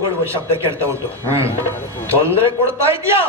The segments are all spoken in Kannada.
ಬೊಗಳುವ ಶಬ್ದ ಕೇಳ್ತಾ ಉಂಟು. ತೊಂದರೆ ಕೊಡ್ತಾ ಇದೆಯಾ?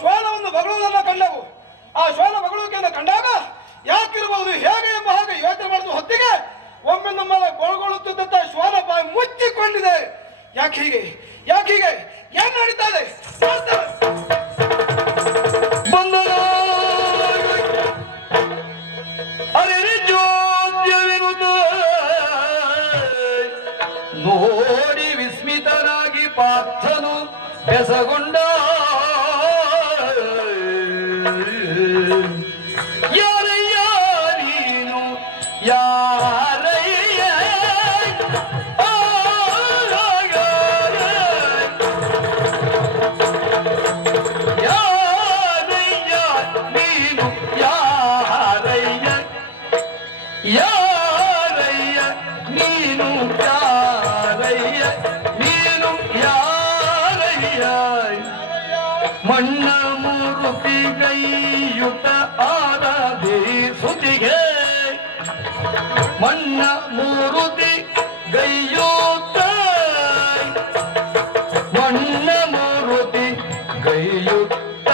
ಶ್ವಾನವನ್ನು ಬಗಳುವುದನ್ನು ಕಂಡವು. ಆ ಶ್ವಾನ ಬಗಳುವಿಕೆಯನ್ನು ಕಂಡಾಗ ಯಾಕಿರಬಹುದು ಹೇಗೆ ಎಂಬ ಹಾಗೆ ಯೋಚನೆ ಮಾಡಿದ ಹೊತ್ತಿಗೆ ಒಮ್ಮೆ ನಮ್ಮಲ್ಲಿ ಗೊಳಗೊಳ್ಳುತ್ತಿದ್ದಂತ ಶ್ವಾನ ಬಾಯಿ ಮುಚ್ಚಿಕೊಂಡಿದೆ. ಯಾಕೆ ಹೀಗೆ ಏನ್ ನಡೀತಾ ಇದೆ? ನೋಡಿ ವಿಸ್ಮಿತನಾಗಿ ಪಾರ್ಥನು ಬೆಸಗೊಂಡ. ಯಾರಯ್ಯ ನೀನು ಯಾರಯ್ಯ? ಯಾರಯ್ಯ ನೀನು ಯಾರಯ್ಯ? ಯಾರಯ್ಯ ನೀನು ಯಾರಯ್ಯ? ನೀನು ಯಾರಯ್ಯ? ಮಣ್ಣ ಮೂರುತಿಗೈಯುತ ಆರಾಧಿಸುತ್ತಿಗೆ. ಮಣ್ಣ ಮೂರುತಿ ಗೈಯುತ, ಮಣ್ಣ ಮೂರುತಿ ಗೈಯುತ್ತ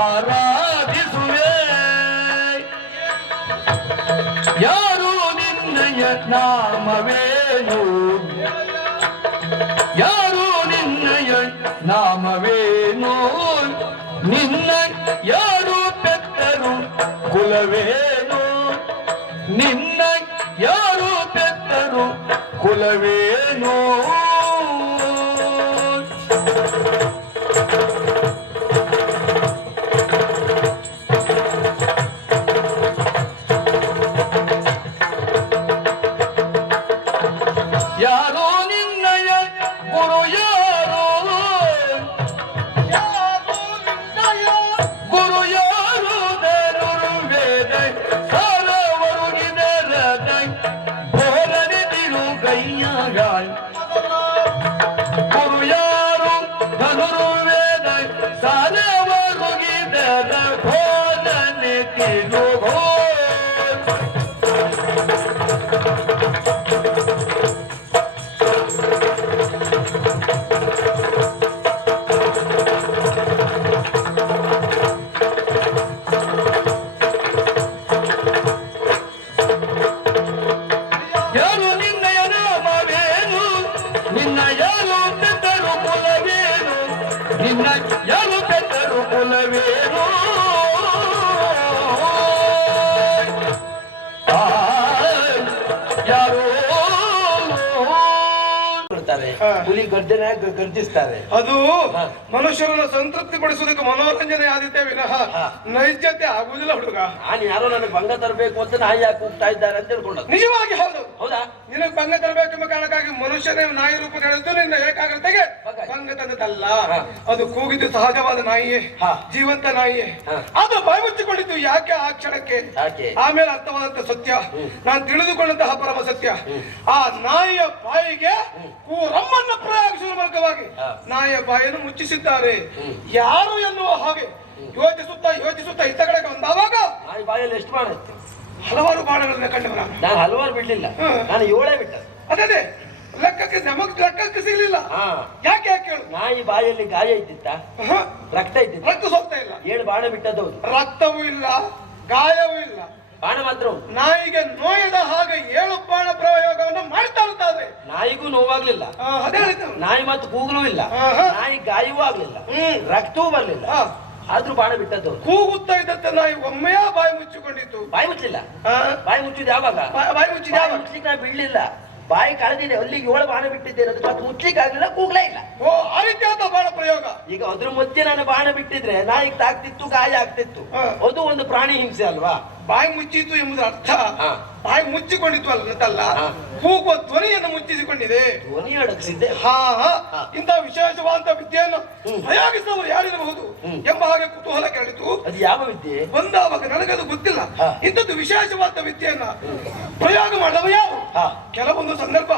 ಆರಾಧಿಸುವೆ. ಯಾರು ನಿನ್ನಯ ನಾಮವೇನು? ಯಾರು ನಿನ್ನಯ ನಾಮವೇನು? ನಿನ್ನ ಯಾರು ಪೆತ್ತರು ಕುಲವೇನು? ನಿನ್ನ ಯಾರು ಪೆತ್ತರು ಕುಲವೇನು? ಯಾರೋ ನಿನ್ನಯ ಗುರು ಯಾರೋ? ಗುರು ಯಾರು? ವೇದ ಸಾರವರುಗಿದರ ಬೋಲನೆ ತಿರುಗಯ್ಯಗಾಳ್. ಗುರು ಯಾರು? ಧನುರ್ವೇದ ಸಾರವರುಗಿದರ ಬೋಲನೆ ತಿರುಗೋ. ಯಾರು ನಿನ್ನಯ ನಾಮವೇನು? ನಿನ್ನ ಯಾರು ಪೆತ್ತರು ಕುಲವೇನು? ನಿನ್ನ ಯಾರು ಪೆತ್ತರು ಕುಲವೇನು? ಯಾರೋ ಹುಲಿ ಗರ್ಜನೆ ಗರ್ಜಿಸ್ತಾರೆ. ಅದು ಮನುಷ್ಯರನ್ನು ಸಂತೃಪ್ತಿಪಡಿಸುವುದಕ್ಕೆ ಮನೋರಂಜನೆ ಆದಿತ್ಯ ವಿನಃ ನೈಜತೆ ಆಗುವುದಿಲ್ಲ ಹುಡುಗ. ನಾನು ಯಾರೋ ನನಗೆ ಭಂಗ ತರಬೇಕು ಅಂತ ನಾಯಿ ಯಾಕೆ ಹೋಗ್ತಾ ಇದ್ದಾರೆ ಅಂತ ಹೇಳ್ಕೊಂಡ. ನಿಜವಾಗಿ ಹೌದು. ಹೌದಾ? ನಿನಗೆ ಭಂಗ ತರಬೇಕೆಂಬ ಕಾರಣಕ್ಕಾಗಿ ಮನುಷ್ಯನೇ ನಾಯಿ ರೂಪ ನಡೆದು ನಿನ್ನ ಏಕಾಗ್ರತೆಗೆ ಭಂಗ ತಂದದಲ್ಲ. ಅದು ಕೂಗಿದ್ದು ಸಹಜವಾದ ನಾಯಿಯೇ, ಜೀವಂತ ನಾಯಿಯೇ. ಅದು ಬಾಯಿ ಮುಚ್ಚಿಕೊಂಡಿದ್ದು ಯಾಕೆ ಆ ಕ್ಷಣಕ್ಕೆ? ಆಮೇಲೆ ಅರ್ಥವಾದಂತ ಸತ್ಯ, ನಾನು ತಿಳಿದುಕೊಂಡಂತಹ ಪರಮ ಸತ್ಯ. ಆ ನಾಯಿಯ ಬಾಯಿಗೆ ಕೂರಮ್ಮನ್ನು ಪ್ರಯೋಗಿಸುವ ಮೂಲಕವಾಗಿ ನಾಯಿಯ ಬಾಯನ್ನು ಮುಚ್ಚಿಸಿದ್ದಾರೆ. ಯಾರು ಎನ್ನುವ ಹಾಗೆ ಯೋಚಿಸುತ್ತಾ ಇತ್ತ ಕಡೆಗೆ ಬಂದಾವಾಗ ನಾಯಿ ಬಾಯಲ್ಲಿ ಎಷ್ಟು ಮಾಡುತ್ತೆ? ಹಲವಾರು ಬಾಣಗಳನ್ನ ಕಂಡವರ. ನಾನು ಹಲವಾರು ಬಿಡ್ಲಿಲ್ಲ, ನಾನು 7 ಬಿಟ್ಟ. ಅದೇ ಲೆಕ್ಕಕ್ಕೆ ಸಿಗ್ಲಿಲ್ಲ. ಯಾಕೆ ಹೇಳು? ನಾಯಿ ಬಾಯಲ್ಲಿ ಗಾಯ ಇದ್ದಿತ್ತ? ರಕ್ತ ಇದ್ದಿತ್ತ? ರಕ್ತ ಸೋಗ್ತಾ ಇಲ್ಲ. 7 ಬಾಣ ಬಿಟ್ಟದ್ದು. ರಕ್ತವೂ ಇಲ್ಲ, ಗಾಯವೂ ಇಲ್ಲ, ಬಾಣ ಮಾತ್ರ ಉಂಟು. ನಾಯಿಗೆ ನೋಯದ ಹಾಗೆ 7 ಬಾಣ ಪ್ರಯೋಗವನ್ನು ಮಾಡ್ತಾ ಇರ್ತಾರೆ. ನಾಯಿಗೂ ನೋವಾಗ್ಲಿಲ್ಲ, ನಾಯಿ ಮತ್ತು ಕೂಗಲೂ ಇಲ್ಲ, ನಾಯಿ ಗಾಯವೂ ಆಗ್ಲಿಲ್ಲ, ರಕ್ತವೂ ಬರ್ಲಿಲ್ಲ, ಆದ್ರೂ ಬಾಣ ಬಿಟ್ಟದ್ದು. ಕೂಗುತ್ತಾ ಇದ್ದಂತ ನಾಯಿ ಒಮ್ಮೆಯ ಬಾಯಿ ಮುಚ್ಚಿಕೊಂಡಿತ್ತು. ಬಾಯಿ ಮುಚ್ಚಲಿಲ್ಲ. ಬಾಯಿ ಮುಚ್ಚಿದ್ ಯಾವಾಗ? ಬಾಯಿ ಮುಚ್ಚಿದ ಮುಚ್ಲಿಕ್ಕೆ ನಾ ಬಿಡ್ಲಿಲ್ಲ. ಬಾಯಿ ಕಳೆದಿದೆ, ಅಲ್ಲಿಗೆ 7 ಬಾಣ ಬಿಟ್ಟಿದ್ದೇನೆ, ಅದು ಮತ್ತೆ ಮುಚ್ಲಿಕ್ಕೆ ಆಗ್ಲಿಲ್ಲ, ಕೂಗ್ಲೇ ಇಲ್ಲ. ಓ, ಆ ರೀತಿಯಾದ ಬಾಣ ಪ್ರಯೋಗ. ಈಗ ಅದ್ರ ಮಧ್ಯೆ ನಾನು ಬಾಣ ಬಿಟ್ಟಿದ್ರೆ ನಾಯಿಗೆ ತಾಗ್ತಿತ್ತು, ಗಾಯ ಆಗ್ತಿತ್ತು. ಅದು ಒಂದು ಪ್ರಾಣಿ ಹಿಂಸೆ ಅಲ್ವಾ? ಬಾಯಿ ಮುಚ್ಚಿತು ಎಂಬುದರ ಅರ್ಥ ಹಾ. ಬಾಯಿ ಮುಚ್ಚಿಕೊಂಡಿತ್ತು ಅಂತಲ್ಲ, ಕೂಗುವ ಧ್ವನಿಯನ್ನು ಮುಚ್ಚಿಸಿಕೊಂಡಿದೆ. ಧ್ವನಿ ಅಡಗಿಸಿದ್ದೆ. ಹಾ ಇಂಥ ವಿಶೇಷವಾದ ವಿದ್ಯೆಯನ್ನು ಪ್ರಯೋಗಿಸುವವರು ಯಾರಿರಬಹುದು ಎಂಬ ಹಾಗೆ ಕುತೂಹಲ ಕೇಳಿತು. ಅದು ಯಾವ ವಿದ್ಯೆ? ಬಂದಾವಾಗ ನನಗದು ಗೊತ್ತಿಲ್ಲ. ಇಂಥದ್ದು ವಿಶೇಷವಾದ ವಿದ್ಯೆಯನ್ನ ಪ್ರಯೋಗ ಮಾಡವ ಯಾವ? ಕೆಲವೊಂದು ಸಂದರ್ಭ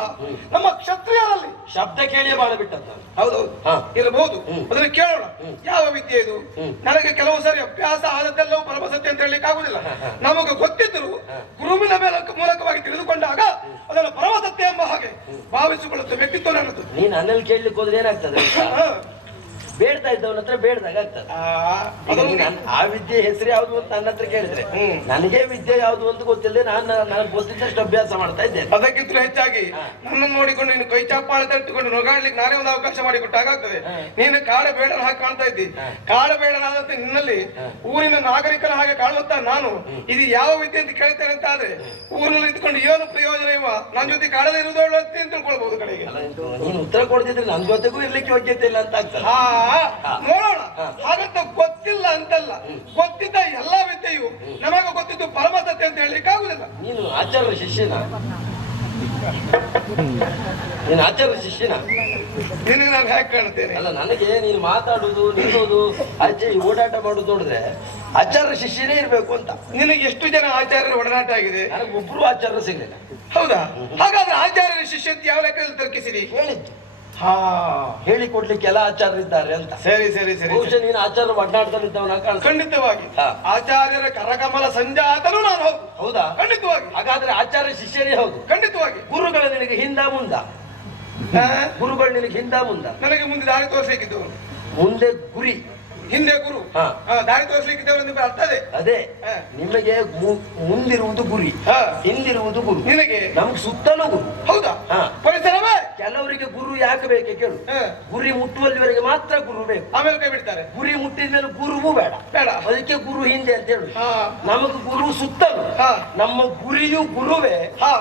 ನಮ್ಮ ಕ್ಷತ್ರಿಯರಲ್ಲಿ ಶಬ್ದ ಕೇಳಿಯೇ ಬಾಳ ಬಿಟ್ಟಂತ. ಹೌದೌದು ಇರಬಹುದು. ಅದನ್ನು ಕೇಳೋಣ. ಯಾವ ವಿದ್ಯೆ ಇದು? ನನಗೆ ಕೆಲವು ಸಾರಿ ಅಭ್ಯಾಸ ಆದದ್ದೆಲ್ಲವೂ ಪರಮಸತ್ಯ ಅಂತ ಹೇಳಲಿಕ್ಕೆ ಆಗುದಿಲ್ಲ. ನಮಗೆ ಗೊತ್ತಿದ್ದರು ಗುರುವಿನ ಮೂಲಕವಾಗಿ ತಿಳಿದುಕೊಂಡಾಗ ಅದನ್ನು ಪರಮಸತ್ಯ ಎಂಬ ಹಾಗೆ ಭಾವಿಸಿಕೊಳ್ಳುತ್ತೆ ವ್ಯಕ್ತಿತ್ವ ನನ್ನದು. ನೀನ್ ನನ್ನಲ್ಲಿ ಕೇಳಲಿಕ್ಕೆ ಹೋದ್ರೆ ಏನಾಗ್ತದೆ? ಬೇಡ್ತಾ ಇದ್ದವನ ಹತ್ರ ಬೇಡ್ದಾಗ ಆಗ್ತದೆ. ಆ ವಿದ್ಯೆ ಹೆಸರು ಯಾವ್ದು ಅಂತ ನನ್ನ ಹತ್ರ ಕೇಳಿದ್ರೆ ನನಗೆ ವಿದ್ಯೆ ಯಾವ್ದು ಅಂತ ಗೊತ್ತಿಲ್ಲದೆ ನಾನು ಗೊತ್ತಿದ್ದಷ್ಟು ಅಭ್ಯಾಸ ಮಾಡ್ತಾ ಇದ್ದೇನೆ. ಅದಕ್ಕಿಂತಲೂ ಹೆಚ್ಚಾಗಿ ನನ್ನನ್ನು ನೋಡಿಕೊಂಡು ನೀನು ಕೈ ಚಾಪಾಳೆ ತಟ್ಟುಕೊಂಡು ನೊಗಾಡ್ಲಿಕ್ಕೆ ನಾನೇ ಒಂದು ಅವಕಾಶ ಮಾಡಿಕೊಟ್ಟಾಗ ಆಗ್ತದೆ. ನೀನು ಕಾಡ ಬೇಡನ ಹಾಗೆ ಕಾಣ್ತಾ ಇದ್ದಿ. ಕಾಡ ಬೇಡನಾದಂತೆ ನಿನ್ನಲ್ಲಿ ಊರಿನ ನಾಗರಿಕರ ಹಾಗೆ ಕಾಣುತ್ತಾ ನಾನು ಇದು ಯಾವ ವಿದ್ಯೆ ಅಂತ ಕೇಳ್ತೇನೆ ಅಂತ ಆದ್ರೆ ಊರಿನಲ್ಲಿ ಇದ್ಕೊಂಡು ಏನು ಪ್ರಯೋಜನ ಇವ, ನನ್ನ ಜೊತೆ ಕಾಡದೇ ಇರುವುದವಳು ಅಂತ ತಿಳ್ಕೊಳ್ಬಹುದು ಕಡೆಗೆ. ನೀನು ಉತ್ತರ ಕೊಡ್ತಿದ್ರೆ ನನ್ ಜೊತೆಗೂ ಇರ್ಲಿಕ್ಕೆ ಯೋಗ್ಯತೆ ಇಲ್ಲ ಅಂತ ಆಗ್ತದೆ. ನೋಡೋಣ. ಹಾಗಂತ ಗೊತ್ತಿಲ್ಲ ಅಂತಲ್ಲ, ಗೊತ್ತಿದ್ದ ಎಲ್ಲಾ ವಿದ್ಯೆಯು ನಮಗೆ ಗೊತ್ತಿದ್ದು ಪರಮಸತ್ಯ ಅಂತ ಹೇಳಲಿಕ್ಕೆ ಆಗುದಿಲ್ಲ. ನೀನು ಆಚಾರ್ಯ ಶಿಷ್ಯನ? ನೀನು ಆಚಾರ್ಯ ಶಿಷ್ಯನ? ನಿನಗೆ ನಾನು ಹೇಗೆ ಕಾಣ್ತೇನೆ? ಅಲ್ಲ, ನನಗೆ ನೀನು ಮಾತಾಡುದು ನಿಲ್ಲೋದು ಆಚೆ ಓಡಾಟ ಮಾಡುದು ನೋಡಿದ್ರೆ ಆಚಾರ್ಯ ಶಿಷ್ಯನೇ ಇರ್ಬೇಕು ಅಂತ. ನಿನಗೆ ಎಷ್ಟು ಜನ ಆಚಾರ್ಯರ ಒಡನಾಟ ಆಗಿದೆ? ನನಗೆ ಒಬ್ರು ಆಚಾರ್ಯ ಸಿಗಲಿಲ್ಲ. ಹೌದಾ? ಹಾಗಾದ್ರೆ ಆಚಾರ್ಯರ ಶಿಷ್ಯ ಅಂತ ಯಾವ ಲೆಕ್ಕದಲ್ಲಿ ತರ್ಕಿಸಿರಿ? ಹೇಳಿದ್ದು ಹೇಳಿ ಕೊಡ್ಲಿಕ್ಕೆ ಎಲ್ಲ ಆಚಾರ್ಯರಿದ್ದಾರೆ ಅಂತ. ಸರಿ ಸರಿ ಸರಿ. ಬಹುಶಃ ನೀನು ಆಚಾರ್ಯ ಒಡನಾಟದಲ್ಲಿದ್ದವನ ಕಾಣ. ಖಂಡಿತವಾಗಿ ಆಚಾರ್ಯರ ಕರಕಮಲ ಸಂಜಾತನು ನಾನು. ಹೌದಾ? ಖಂಡಿತವಾಗಿ. ಹಾಗಾದ್ರೆ ಆಚಾರ್ಯ ಶಿಷ್ಯನೇ ಹೌದು. ಖಂಡಿತವಾಗಿ. ಗುರುಗಳು ನಿನಗೆ ಹಿಂದ ಮುಂದ? ಗುರುಗಳು ನಿನಗೆ ಹಿಂದ ಮುಂದ? ನನಗೆ ಮುಂದೆ ದಾರಿ ತೋರಿಸಲಿಕ್ಕಿದ್ದವು. ಮುಂದೆ ಗುರಿ, ಹಿಂದೆ ಗುರು. ದಾರಿ ತೋರಿಸಲಿಕ್ಕಿದ್ದವರು ನಿಮಗೆ ಅರ್ಥದೇ. ಅದೇ ನಿಮಗೆ ಮುಂದಿರುವುದು ಗುರಿ, ಹಿಂದಿರುವುದು ಗುರು. ನಿನಗೆ ನಮ್ಗೆ ಸುತ್ತಲೂ ಗುರು. ಹೌದಾ? ಪರಿಸರವೇ. ಕೆಲವರಿಗೆ ಗುರು ಯಾಕೆ ಬೇಕೆ ಕೇಳು? ಗುರಿ ಮುಟ್ಟುವಲ್ಲಿವರೆಗೆ ಮಾತ್ರ ಗುರು ಬೇಕು, ಆಮೇಲೆ ಕೈ ಬಿಡ್ತಾರೆ. ಗುರಿ ಮುಟ್ಟಿದ ಮೇಲೆ ಗುರುವು ಬೇಡ. ಅದಕ್ಕೆ ಗುರು ಹಿಂದೆ ಅಂತ ಹೇಳುದು. ನಮಗೆ ಗುರು ಸುತ್ತಲೂ, ನಮ್ಮ ಗುರಿಯು ಗುರುವೇ,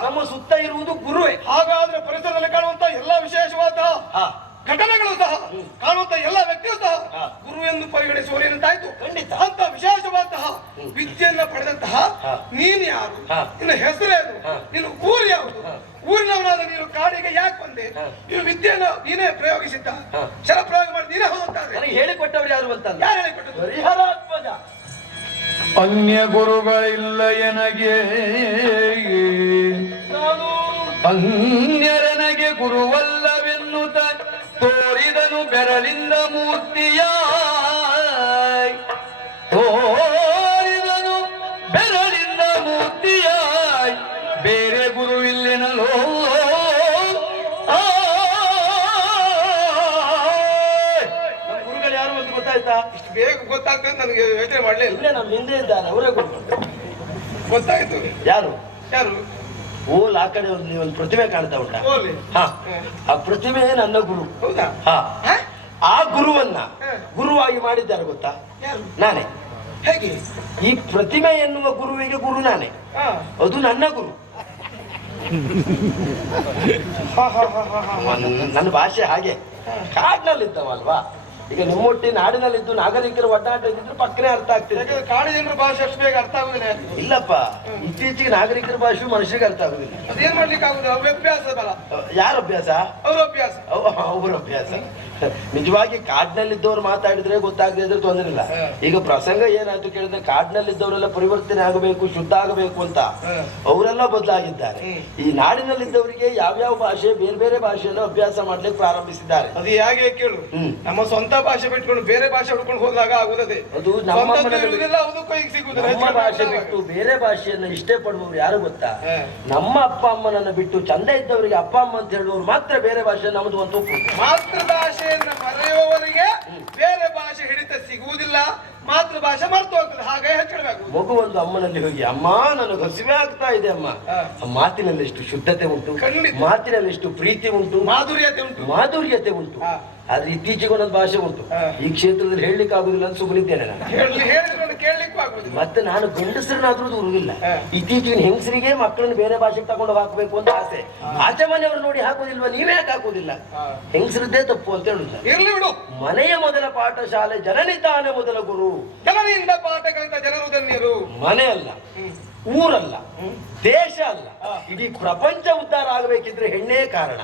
ನಮ್ಮ ಸುತ್ತ ಇರುವುದು ಗುರುವೇ. ಹಾಗಾದ್ರೆ ಪರಿಸರದಲ್ಲಿ ಕಾಣುವಂತ ಎಲ್ಲಾ ವಿಶೇಷವಾದ ಘಟನೆಗಳು ಸಹ, ಕಾಣುವಂತ ಎಲ್ಲ ವ್ಯಕ್ತಿಯು ಸಹ ಗುರು ಎಂದು ಪರಿಗಣಿಸುವರೇನಂತಾಯ್ತು. ಖಂಡಿತ. ಅಂತ ವಿಶೇಷವಾದಂತಹ ವಿದ್ಯೆಯನ್ನ ಪಡೆದಂತಹ ನೀನು ಯಾರು? ನಿನ್ನ ಹೆಸರೇನು? ನೀನು ಊರು ಯಾವುದು? ಊರಿನವನಾದ ನೀನು ಕಾಡಿಗೆ ಯಾಕೆ ಬಂದೆ? ನೀನು ವಿದ್ಯೆಯನ್ನು ನೀನೇ ಪ್ರಯೋಗಿಸಿದ್ದ, ಶರ ಪ್ರಯೋಗ ಮಾಡಿ ನೀನೇ ಹೋಗುತ್ತಾರೆ. ನನಗೆ ಹೇಳಿಕೊಟ್ಟವ್ರು ಯಾರು ಅಂತ? ಯಾರು ಹೇಳಿಕೊಟ್ಟದ್ದು? ಹರಿಹರಾತ್ಮಜ. ಅನ್ಯ ಗುರುಗಳಿಲ್ಲ ಎನಗೆ, ಅನ್ಯರನಗೆ ಗುರುವಲ್ಲವೆನ್ನುತ್ತ ತೋರಿದನು ಬೆರಳಿಂದ ಮೂರ್ತಿಯ, ತೋರಿದನು ಬೆರಳಿಂದ ಮೂರ್ತಿಯ, ಬೇರೆ ಗುರುವಿಲ್ಲೆನಲೋ. ಗುರುಗಳು ಯಾರು ಅಂತ ಗೊತ್ತಾಯ್ತಾ? ಇಷ್ಟು ಬೇಗ ಗೊತ್ತಾಗ್ತದೆ ನನಗೆ ಯೋಚನೆ ಮಾಡ್ಲಿಲ್ಲ. ಇಲ್ಲೇ ನಮ್ಮ ಹಿಂದೆ ಇದ್ದಾರೆ, ಅವರೇ ಗುರು. ಗೊತ್ತಾಯ್ತು. ಯಾರು? ಯಾರು? ಓಲ್ ಆ ಕಡೆ ಒಂದು ಪ್ರತಿಮೆ ಕಾಣ್ತಾ ಉಂಟ. ಆ ಪ್ರತಿಮೆ ನನ್ನ ಗುರು. ಹೌದಾ? ಆ ಗುರುವನ್ನ ಗುರುವಾಗಿ ಮಾಡಿದ್ದಾರೆ ಗೊತ್ತಾ? ನಾನೇ. ಹೇಗೆ? ಈ ಪ್ರತಿಮೆ ಎನ್ನುವ ಗುರುವಿಗೆ ಗುರು ನಾನೇ, ಅದು ನನ್ನ ಗುರು. ನನ್ನ ಭಾಷೆ ಹಾಗೆ. ಕಾಡಿನಲ್ಲಿದ್ದವಲ್ವಾ, ಈಗ ನಿಮ್ಮೊಟ್ಟಿ ನಾಡಿನಲ್ಲಿದ್ದು ನಾಗರಿಕರ ಒಡ್ಡಾಟ ಇದ್ದಿದ್ರೆ ಪಕ್ಕನೆ ಅರ್ಥ ಆಗ್ತಿದೆ. ಕಾಡು ಜನರ ಭಾಷೆ ಅಷ್ಟು ಬೇಗ ಅರ್ಥ ಆಗುದಿಲ್ಲ. ಇಲ್ಲಪ್ಪ, ಇತ್ತೀಚೆಗೆ ನಾಗರಿಕರ ಭಾಷೆ ಮನುಷ್ಯರಿಗೆ ಅರ್ಥ ಆಗುದಿಲ್ಲ. ಅದೇನ್ ಮಾಡ್ಲಿಕ್ಕೆ ಆಗುದಿಲ್ಲ, ಅವ್ರ ಅಭ್ಯಾಸ ಬಲ. ಯಾರ ಅಭ್ಯಾಸ? ಅವ್ರ ಅಭ್ಯಾಸ. ಅವ್ರ ಅಭ್ಯಾಸ. ನಿಜವಾಗಿ ಕಾಡಿನಲ್ಲಿದ್ದವ್ರು ಮಾತಾಡಿದ್ರೆ ಗೊತ್ತಾಗದೇ ಇದ್ರೆ ತೊಂದರೆ ಇಲ್ಲ. ಈಗ ಪ್ರಸಂಗ ಏನಾಯ್ತು ಕೇಳಿದ್ರೆ ಕಾಡಿನಲ್ಲಿದ್ದವರೆಲ್ಲ ಪರಿವರ್ತನೆ ಆಗಬೇಕು, ಶುದ್ಧ ಆಗಬೇಕು ಅಂತ ಅವರೆಲ್ಲ ಬದಲಾಗಿದ್ದಾರೆ. ಈ ನಾಡಿನಲ್ಲಿದ್ದವರಿಗೆ ಯಾವ್ಯಾವ ಭಾಷೆ, ಬೇರೆ ಬೇರೆ ಭಾಷೆಯನ್ನು ಅಭ್ಯಾಸ ಮಾಡ್ಲಿಕ್ಕೆ ಪ್ರಾರಂಭಿಸಿದ್ದಾರೆ. ಅದು ಹೇಗೆ ಕೇಳು, ನಮ್ಮ ಸ್ವಂತ ಭಾಷೆ ಬಿಟ್ಕೊಂಡು ಬೇರೆ ಭಾಷೆ ಹುಡ್ಕೊಂಡು ಹೋದಾಗ ಆಗುತ್ತದೆ. ಅದು ನಮ್ಮ ಭಾಷೆ ಬಿಟ್ಟು ಬೇರೆ ಭಾಷೆಯನ್ನ ಇಷ್ಟಪಡುವವರು ಯಾರು ಗೊತ್ತಾ? ನಮ್ಮ ಅಪ್ಪ ಅಮ್ಮನನ್ನ ಬಿಟ್ಟು ಚಂದ ಇದ್ದವರಿಗೆ ಅಪ್ಪ ಅಮ್ಮ ಅಂತ ಹೇಳುವವರು ಮಾತ್ರ ಬೇರೆ ಭಾಷೆ ನಮ್ದು ಒಂದು ಮಾತೃಭಾಷೆಯನ್ನ ಮರೆಯುವವರಿಗೆ ಬೇರೆ ಭಾಷೆ ಹಿಡಿತ ಸಿಗುವುದಿಲ್ಲ, ಮಾತೃಭಾಷೆ ಮರ್ತು ಹೋಗ್ತದೆ. ಹಾಗೆ ಹೆಚ್ಚಳಬೇಕು. ಮಗು ಒಂದು ಅಮ್ಮನಲ್ಲಿ ಹೋಗಿ, ಅಮ್ಮ ನನಗೆ ಹಸಿವೆ ಆಗ್ತಾ ಇದೆ ಅಮ್ಮ, ಮಾತಿನಲ್ಲಿ ಎಷ್ಟು ಶುದ್ಧತೆ ಉಂಟು, ಮಾತಿನಲ್ಲಿ ಎಷ್ಟು ಪ್ರೀತಿ ಉಂಟು, ಮಾಧುರ್ಯತೆ ಉಂಟು. ಆದ್ರೆ ಇತ್ತೀಚೆಗೆ ಒಂದೊಂದು ಭಾಷೆ ಉಂಟು, ಈ ಕ್ಷೇತ್ರದಲ್ಲಿ ಹೇಳಲಿಕ್ಕೆ ಆಗುದಿಲ್ಲ ಅಂತ ಸುಮ್ಮನಿದ್ದೇನೆ ನಾನು. ಮತ್ತೆ ನಾನು ಗಂಡಸರನ್ನಾದ್ರೂ ದೂರುವುದಿಲ್ಲ. ಇತ್ತೀಚೆಗಿನ ಹೆಂಗಸರಿಗೆ ಮಕ್ಕಳನ್ನು ಬೇರೆ ಭಾಷೆಗೆ ತಗೊಂಡು ಹಾಕಬೇಕು ಅಂತ ಆಸೆ. ಆಚೆ ಮನೆಯವರು ನೋಡಿ ಹಾಕುದಿಲ್ವಾ? ನೀವೇ ಯಾಕೆ ಹಾಕುದಿಲ್ಲ? ಹೆಂಗಸರದ್ದೇ ತಪ್ಪು ಅಂತ ಹೇಳುದಿಲ್ಲ. ಇರ್ಲಿ ಬಿಡು. ಮನೆಯ ಮೊದಲ ಪಾಠಶಾಲೆ ಜನನಿ ತಾನೇ ಮೊದಲ ಗುರು. ಜನನಿಂದ ಪಾಠ ಕಲಿತ ಜನರು ಧನ್ಯರು. ಮನೆ ಅಲ್ಲ, ಊರಲ್ಲ, ದೇಶ ಅಲ್ಲ, ಇಡೀ ಪ್ರಪಂಚ ಉದ್ಧಾರ ಆಗಬೇಕಿದ್ರೆ ಹೆಣ್ಣೇ ಕಾರಣ.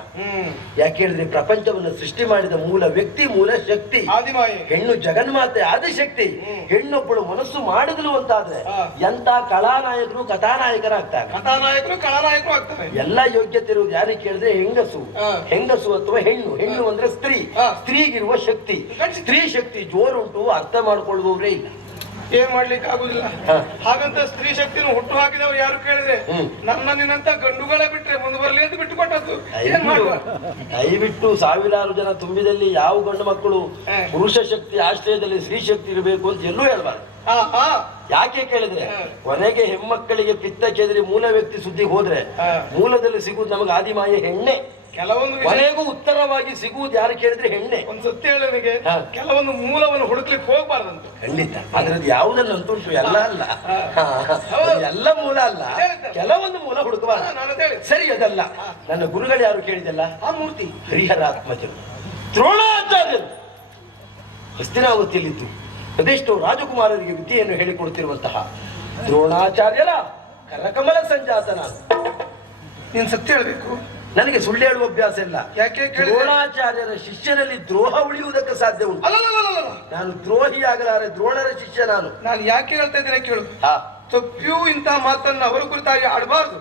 ಯಾಕೆ ಹೇಳಿದ್ರೆ ಪ್ರಪಂಚವನ್ನು ಸೃಷ್ಟಿ ಮಾಡಿದ ಮೂಲ ವ್ಯಕ್ತಿ, ಮೂಲ ಶಕ್ತಿ ಆದಿಮಾಯೆ. ಹೆಣ್ಣು ಜಗನ್ಮಾತೆ ಆದಿಶಕ್ತಿ. ಹೆಣ್ಣೊಬ್ಬಳು ಮನಸ್ಸು ಮಾಡಿದ್ಲು ಅಂತಾದ್ರೆ ಎಂತ ಕಲಾನಾಯಕರು ಕಥಾನಾಯಕರಾಗ್ತಾರೆ. ಕಥಾನಾಯಕರು ಕಲಾನಾಯಕರು ಆಗ್ತಾರೆ. ಎಲ್ಲ ಯೋಗ್ಯತೆ ಇರುವುದು ಯಾರಿಗೆ ಕೇಳಿದ್ರೆ ಹೆಂಗಸು. ಹೆಂಗಸು ಅಥವಾ ಹೆಣ್ಣು. ಹೆಣ್ಣು ಅಂದ್ರೆ ಸ್ತ್ರೀ. ಸ್ತ್ರೀಗಿರುವ ಶಕ್ತಿ, ಸ್ತ್ರೀ ಶಕ್ತಿ ಜೋರುಂಟು, ಅರ್ಥ ಮಾಡ್ಕೊಳ್ಳುವವರೇ ಇಲ್ಲ. ಏನ್ ಮಾಡ್ಲಿಕ್ಕೆ ಆಗುದಿಲ್ಲ. ಹಾಗಂತ ಸ್ತ್ರೀ ಶಕ್ತಿನ ಹುಟ್ಟು ಹಾಕಿದವ್ರು ಯಾರು ಕೇಳಿದ್ರೆ ನನ್ನ ನಿನ್ನಂತ ಗಂಡುಗಳೇ ಬಿಟ್ರೆ ಮುಂದೆ ಬರ್ಲಿ ಅಂತ ಬಿಟ್ಟು ಕೊಟ್ಟದ್ದು. ದಯವಿಟ್ಟು ಸಾವಿರಾರು ಜನ ತುಂಬಿದಲ್ಲಿ ಯಾವ ಗಂಡು ಮಕ್ಕಳು ಪುರುಷ ಶಕ್ತಿ ಆಶ್ರಯದಲ್ಲಿ ಸ್ತ್ರೀ ಶಕ್ತಿ ಇರಬೇಕು ಅಂತ ಎಲ್ಲೂ ಹೇಳ್ಬಾರ್ದು. ಯಾಕೆ ಕೇಳಿದ್ರೆ ಕೊನೆಗೆ ಹೆಣ್ಮಕ್ಕಳಿಗೆ ಪಿತ್ತ ಕೆದರಿ ಮೂಲ ವ್ಯಕ್ತಿ ಸುದ್ದಿ ಹೋದ್ರೆ ಮೂಲದಲ್ಲಿ ಸಿಗುವುದು ನಮಗೆ ಆದಿಮಾಯ ಹೆಣ್ಣೆ. ಕೆಲವೊಂದು ಕೊನೆಗೂ ಉತ್ತರವಾಗಿ ಸಿಗುವುದು ಯಾರು ಕೇಳಿದ್ರೆ ಹೆಣ್ಣೆ. ಒಂದು ಸತ್ಯ ಹೇಳನಿಗೆ ಕೆಲವೊಂದು ಮೂಲವನ್ನು ಹುಡುಕ್ಲಿಕ್ಕೆ ಹೋಗ್ಬಾರ್ದಂತ. ಖಂಡಿತ ಅದ್ರದ್ದು ಯಾವುದನ್ನು ಅಂತುಂಟು ಎಲ್ಲ ಅಲ್ಲ, ಎಲ್ಲ ಮೂಲ ಅಲ್ಲ, ಕೆಲವೊಂದು ಮೂಲ ಹುಡುಕಬಾರ್ದು. ಸರಿ, ಅದಲ್ಲ. ನನ್ನ ಗುರುಗಳು ಯಾರು ಕೇಳಿದಲ್ಲ, ಆ ಮೂರ್ತಿ ಹರಿಹರಾತ್ಮಜರು ದ್ರೋಣಾಚಾರ್ಯರು ಹಸ್ತಿನಾವತಿಯಲ್ಲಿದ್ದು ಅದೆಷ್ಟೋ ರಾಜಕುಮಾರರಿಗೆ ವಿದ್ಯೆಯನ್ನು ಹೇಳಿಕೊಡುತ್ತಿರುವಂತಹ ದ್ರೋಣಾಚಾರ್ಯರ ಕರಕಮಲ ಸಂಜಾತ ನಾನು. ನೀನ್ ಸತ್ಯ ಹೇಳ್ಬೇಕು, ನನಗೆ ಸುಳ್ಳು ಹೇಳುವ ಅಭ್ಯಾಸ ಇಲ್ಲ. ಯಾಕೆ ದ್ರೋಣಾಚಾರ್ಯರ ಶಿಷ್ಯನಲ್ಲಿ ದ್ರೋಹ ಉಳಿಯುವುದಕ್ಕೆ ಸಾಧ್ಯ ಉಂಟು. ನಾನು ದ್ರೋಹಿ ಆಗಲಾರೆ, ದ್ರೋಣರ ಶಿಷ್ಯ ನಾನು. ನಾನು ಯಾಕೆ ಹೇಳ್ತಾ ಇದ್ದೇನೆ ಕೇಳು. ತಪ್ಪಿಯೂ ಇಂತಹ ಮಾತನ್ನ ಅವರ ಕುರಿತಾಗಿ ಆಡಬಾರ್ದು.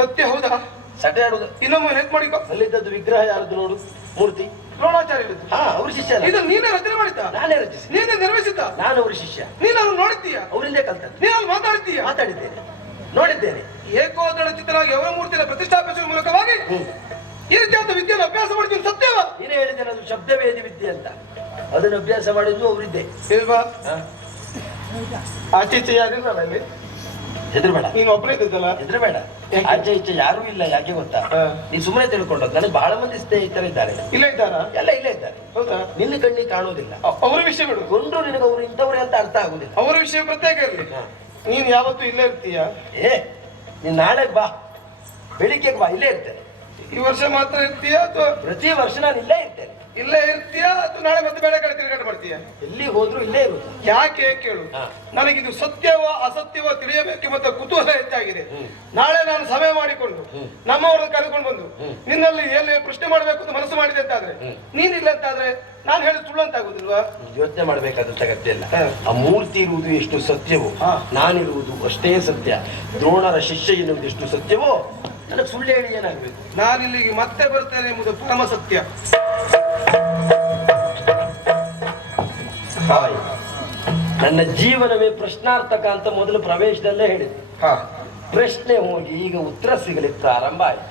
ಸತ್ಯ ಹೌದಾ? ಸಟೆ ಆಡುದು. ಇನ್ನೊಮ್ಮೆ ನೆಟ್ ಮಾಡಿಕೊ. ಅಲ್ಲಿದ್ದದ್ದು ವಿಗ್ರಹ ಯಾರದು ನೋಡು, ಮೂರ್ತಿ ದ್ರೋಣಾಚಾರ್ಯ. ಅವ್ರ ಶಿಷ್ಯ. ಇದು ನೀನೇ ರಚನೆ ಮಾಡಿದ್ದ? ನಾನೇ ರಚಿಸಿ. ನೀನೇ ನಿರ್ಮಿಸಿದ್ದ? ನಾನು ಅವ್ರ ಶಿಷ್ಯ. ನೀನು ಅವ್ರು ನೋಡಿದ್ದೀಯ? ಅವರಿಂದೇ ಕಲ್ತದ್ದು. ನೀನು ಅಲ್ಲಿ ಮಾತಾಡ್ತೀಯ? ಮಾತಾಡಿದ್ದೇನೆ, ನೋಡಿದ್ದೇನೆ. ಏಕೋದಳ ಚಿತ್ರನಾಗಿ ಅವರ ಮೂರ್ತಿಯನ್ನು ಪ್ರತಿಷ್ಠಾಪಿಸುವ ಮೂಲಕವಾಗಿ ಈ ರೀತಿಯಾದ ವಿದ್ಯೆಯನ್ನು ಅಭ್ಯಾಸ ಮಾಡಿದ್ದೀನಿ. ಸತ್ಯವ? ನೀನೇ ಹೇಳಿದ್ದೇನೆ ಅದು ಶಬ್ದವೇದಿ ವಿದ್ಯೆ ಅಂತ. ಅದನ್ನು ಅಭ್ಯಾಸ ಮಾಡಿದ್ದು ಅವರಿದ್ದೆ. ಇಲ್ವಾ? ಆಚೆ ಈಚೆ ಯಾರಿಲ್ಲ ಅಲ್ಲಿ? ಹೆದರ್ಬೇಡ, ನೀನು ಒಬ್ಬರೇ ಇದ್ದಲ್ಲ. ಹೆದರ್ಬೇಡ. ಆಚೆ ಈಚೆ ಯಾರೂ ಇಲ್ಲ. ಯಾಕೆ ಗೊತ್ತಾ? ನೀ ಸುಮ್ಮನೆ ತಿಳ್ಕೊಂಡದ್ದು. ನನಗೆ ಬಹಳ ಮಂದಿ ಸ್ನೇಹಿತರಿದ್ದಾರೆ. ಇಲ್ಲ ಇದ್ದಾರಾ? ಎಲ್ಲ ಇಲ್ಲೇ ಇದ್ದಾರೆ. ಹೌದಾ? ನಿನ್ನ ಕಣ್ಣಿಗೆ ಕಾಣುವುದಿಲ್ಲ. ಅವರ ವಿಷಯ ಬಿಡು. ಕೊಂಡ್ರು ನಿನಗೆ ಅವರು ಇಂಥವ್ರೆ ಅಂತ ಅರ್ಥ ಆಗುದಿಲ್ಲ. ಅವರ ವಿಷಯ ಪ್ರತ್ಯೇಕ ಇರಲಿ. ನೀನ್ ಯಾವತ್ತೂ ಇಲ್ಲೇ ಇರ್ತೀಯ? ನೀನ್ ನಾಳೆಗೆ ಬಾ, ಬೆಳಿಗ್ಗೆ ಬಾ, ಇಲ್ಲೇ ಇರ್ತೇನೆ. ಈ ವರ್ಷ ಮಾತ್ರ ಇರ್ತೀಯ ಅಥವಾ ಪ್ರತಿ ವರ್ಷ ನಾನು ಇಲ್ಲೇ ಇರ್ತೇನೆ? ಇಲ್ಲೇ ಇರ್ತೀಯ ಅಥವಾ ನಾಳೆ ಮತ್ತೆ ಬೇರೆ ಕಡೆ ತಿರುಗಾಟ ಮಾಡ್ತೀಯ? ಎಲ್ಲಿ ಹೋದ್ರು ಇಲ್ಲೇ ಇರುವುದು. ಯಾಕೆ ಕೇಳು. ನನಗಿದು ಸತ್ಯವೋ ಅಸತ್ಯವೋ ತಿಳಿಯಬೇಕು ಮತ್ತು ಕುತೂಹಲ ಹೆಚ್ಚಾಗಿದೆ. ನಾಳೆ ನಾನು ಸಭೆ ಮಾಡಿಕೊಂಡು ನಮ್ಮವರನ್ನು ಕರೆದುಕೊಂಡು ಬಂದು ನಿನ್ನಲ್ಲಿ ಏನೇ ಪ್ರಶ್ನೆ ಮಾಡಬೇಕು ಅಂತ ಮನಸ್ಸು ಮಾಡಿದೆ ಅಂತಾದ್ರೆ, ನೀನಿಲ್ಲ ಅಂತಾದ್ರೆ ನಾನು ಹೇಳಿ ಸುಳ್ಳು ಅಂತ ಆಗುದಿಲ್ವಾ? ಯೋಚನೆ ಮಾಡ್ಬೇಕಾದಂತ ಅಗತ್ಯ ಇಲ್ಲ. ಆ ಮೂರ್ತಿ ಇರುವುದು ಎಷ್ಟು ಸತ್ಯವೋ ನಾನಿರುವುದು ಅಷ್ಟೇ ಸತ್ಯ. ದ್ರೋಣರ ಶಿಷ್ಯ ಎನ್ನುವುದು ಎಷ್ಟು ಸತ್ಯವೋ ನನಗೆ ಸುಳ್ಳು ಹೇಳಿ ಏನಾಗಬೇಕು? ನಾನಿಲ್ಲಿಗೆ ಮತ್ತೆ ಬರ್ತೇನೆ ಎಂಬುದು ಪರಮ ಸತ್ಯ. ನನ್ನ ಜೀವನವೇ ಪ್ರಶ್ನಾರ್ಥಕ ಅಂತ ಮೊದಲು ಪ್ರವೇಶದಲ್ಲೇ ಹೇಳಿದೆ. ಪ್ರಶ್ನೆ ಹೋಗಿ ಈಗ ಉತ್ತರ ಸಿಗಲಿಕ್ಕೆ ಪ್ರಾರಂಭ ಆಯಿತು.